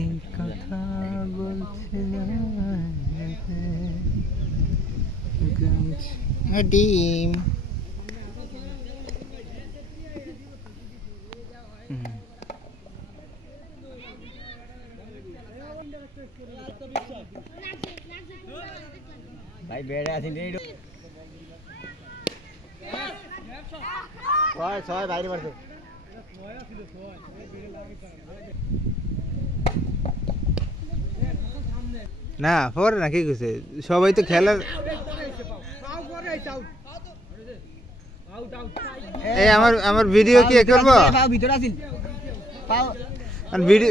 কি কথা বলছিলাম ডিম भाई बेड़ा आसी नहीं ছয় ছয় বাইরে মারছে না পরে না কি কইছে সবাই তো খেলার এই আমার ভিডিও কি করব পাও ভিতর আসিল পাও আর ভিডিও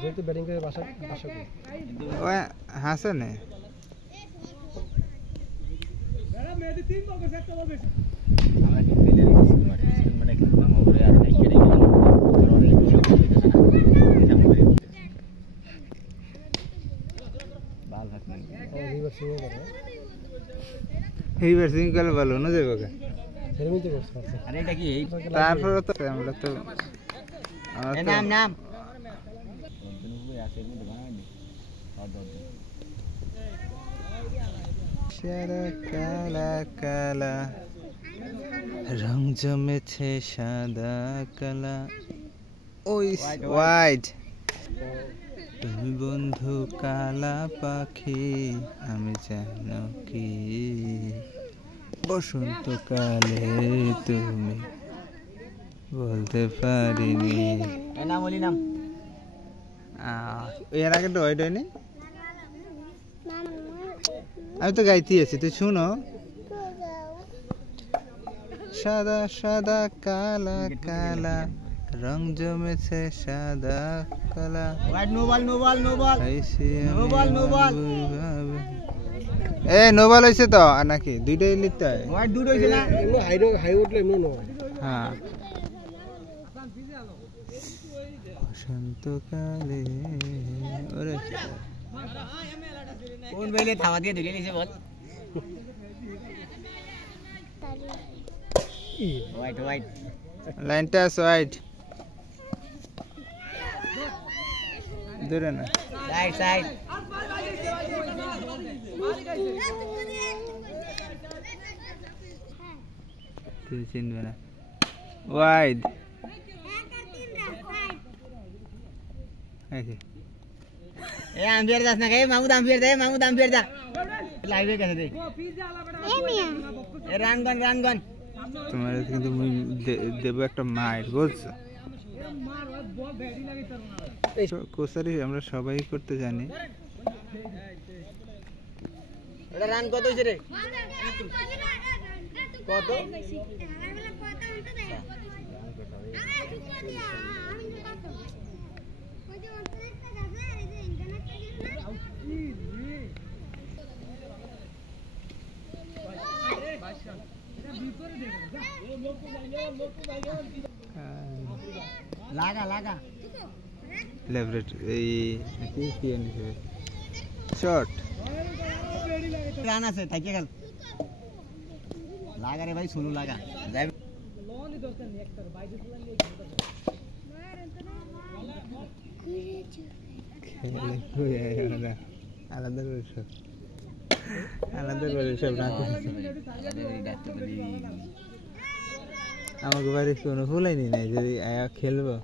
যেহেতু ব্যাটিং করে বাসা ওই হাসানে মেহেদি 3 বল করে একটা বল বেশি আমরা কি প্লেয়ার স্কুল মানে খেলতাম ওরে আর নাই কেড়ে গেল আর অনেক কিছু বাল হাত নাই এইবার সিং করে ভালো না যাবে কা সেরমিতে করছ আরে এটা কি এই তারপর তো আমরা তো এ নাম নাম বন্ধু আছে মধ্যে বানাই দে আর দাও সারা কালা কালা রং জমেছে সাদা কালা ওই হোয়াইট তুমি বন্ধু কালা পাখি আমি জানো কি বসন্তকালে তুমি বলতে পারিনি নাম বলি নাম এর আগে তো ওইটা নেই আমি তো গাইতে আছি তুই শুনো সাদা সাদা কালা কালা রং জমেছে সাদা কালা no ball no ball no ball no ball no ball এ নো বল হইছে তো আর নাকি দুইটাই লিখতে হয় হোয়াইট দুটো হইছে না এমন হাই উঠলে নো নো হ্যাঁ বসন্তকালে ওরে কোন বেলে থাবা দিয়ে ধরে নিছে বল হোয়াইট হোয়াইট লাইনটা হোয়াইট দূরে না সাইড সাইড তুই চিনবে না ওয়াইড ए आंबियर दास ना कहे मामूद आंबियर जा लाइव कैसे दे ए मिया ए रान गन তোমার কিন্তু মুই দেব একটা মাইর বুঝছো কোসারি আমরা সবাই করতে জানি এটা রান কত হইছে রে কত লাগা লাগা লেভারেট এই কি কি এনেছে শর্ট রান আছে থাকিয়ে গেল লাগা রে ভাই সোনু লাগা যাই লোনই দরকার নেই একটা বাইরে চলান নিয়ে খেলে কই আলাদা আলাদা করে সব আলাদা করে সব রাখো আমাকে বাড়ি কোনো ফুলাইনি নাই যদি আয়া খেলবো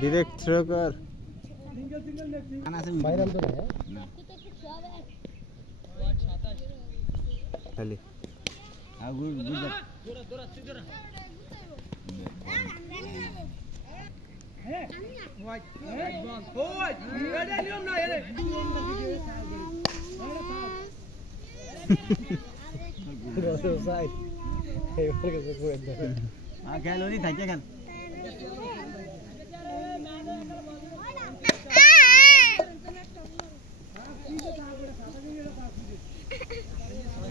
ডিরেক্ট থ্রো কর খালি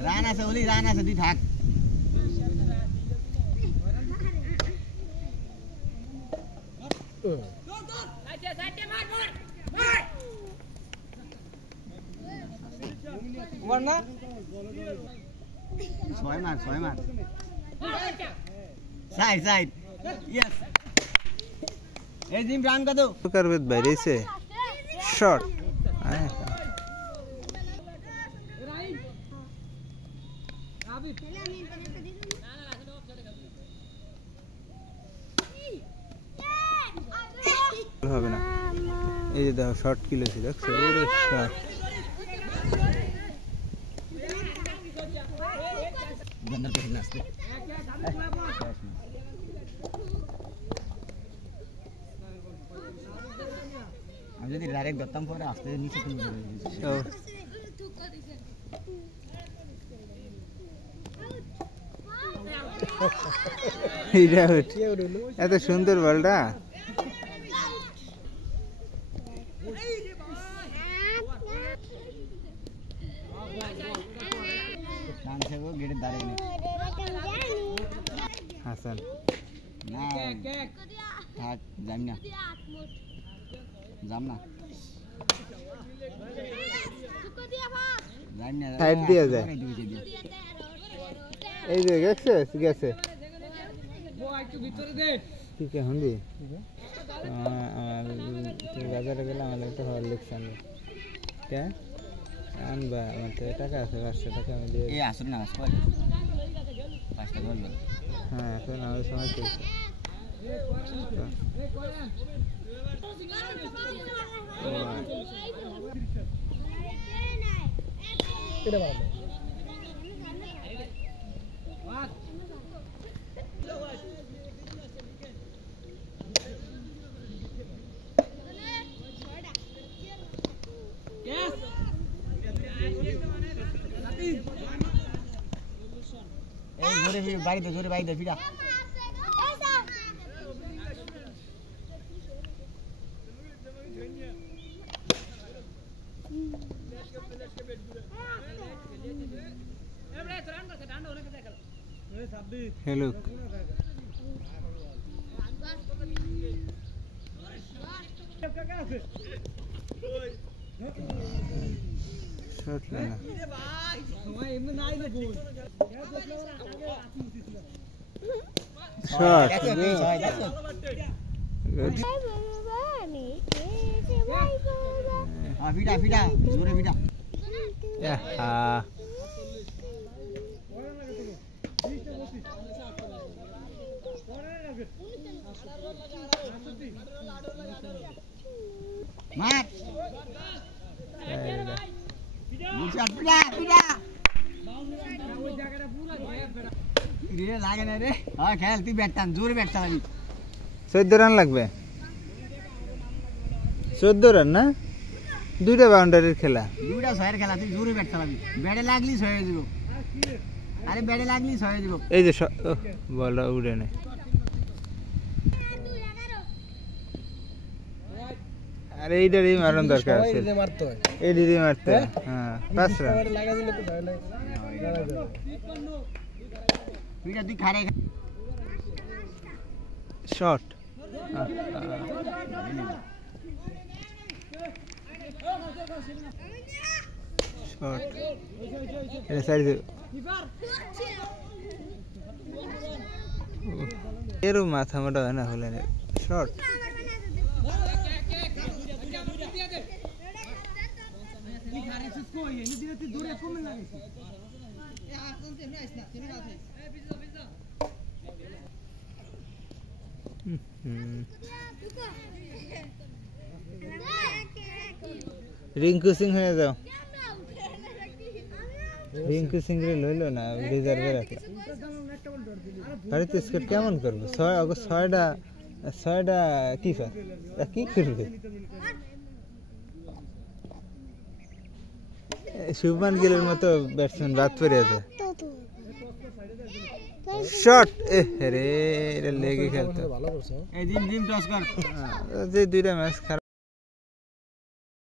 রান আছে ওলি রান আছে তুই থাক ওভার না 6 মার সাইড यस এই জিম রান কত করবে বাইরেছে শট হবে না এই যে দেখো শর্ট কিলেছি দেখছো ওরে শট বন্ধ করে নাচতে আমি যদি ডাইরেক্ট দত্তম পরে আসতে নিচে তুলে এত সুন্দর বলটা হাসান সাইড দিয়ে যায় এই যে গেছে ঠিক এখন দি বাজারে গেলে আমার একটা হরলিক্স আনবে আনবা আমার তো টাকা আছে 500 টাকা আমি দিয়ে আসুন না হ্যাঁ এখন আমাদের সময় চলছে জোরে বাড়িতে ফিরা हेलो शॉट लेना शॉट फिटा जोरे फिटा मार लागे ना रे हाँ खेल तू बैठता जोर बैठता अभी 14 রান লাগবে 14 রান না দুইটা বাউন্ডারির খেলা দুইটা ছয়ের খেলা তুই জোরে ব্যাটটা লাগবি ব্যাটে লাগলি 6 হয়ে যাব আরে ব্যাটে লাগলি 6 হয়ে যাব এই যে বলটা উড়ে নে আরে এইটারই মারন দরকার আছে এই যে মারতে হয় এইটারই মারতে হ্যাঁ 5 রান লাগা দিলে তো ভালো লাগে তুই তুই খারে শট শট এটা সাইড দে এর মাথা মোটা হয় না হলে শট रिंकू सिंह হয়ে যাও रिंकू सिंह রে লইলো না রিজার্ভে রাখলো বাড়িতে স্কোর কেমন করবে 6টা কিপার কি করবে শুভমান গিলের মতো ব্যাটসম্যান বাদ পড়ে আছে শট রে এটা লেগে খেলতো ভালো করছে এই জিম টস কর যে দুইটা ম্যাচ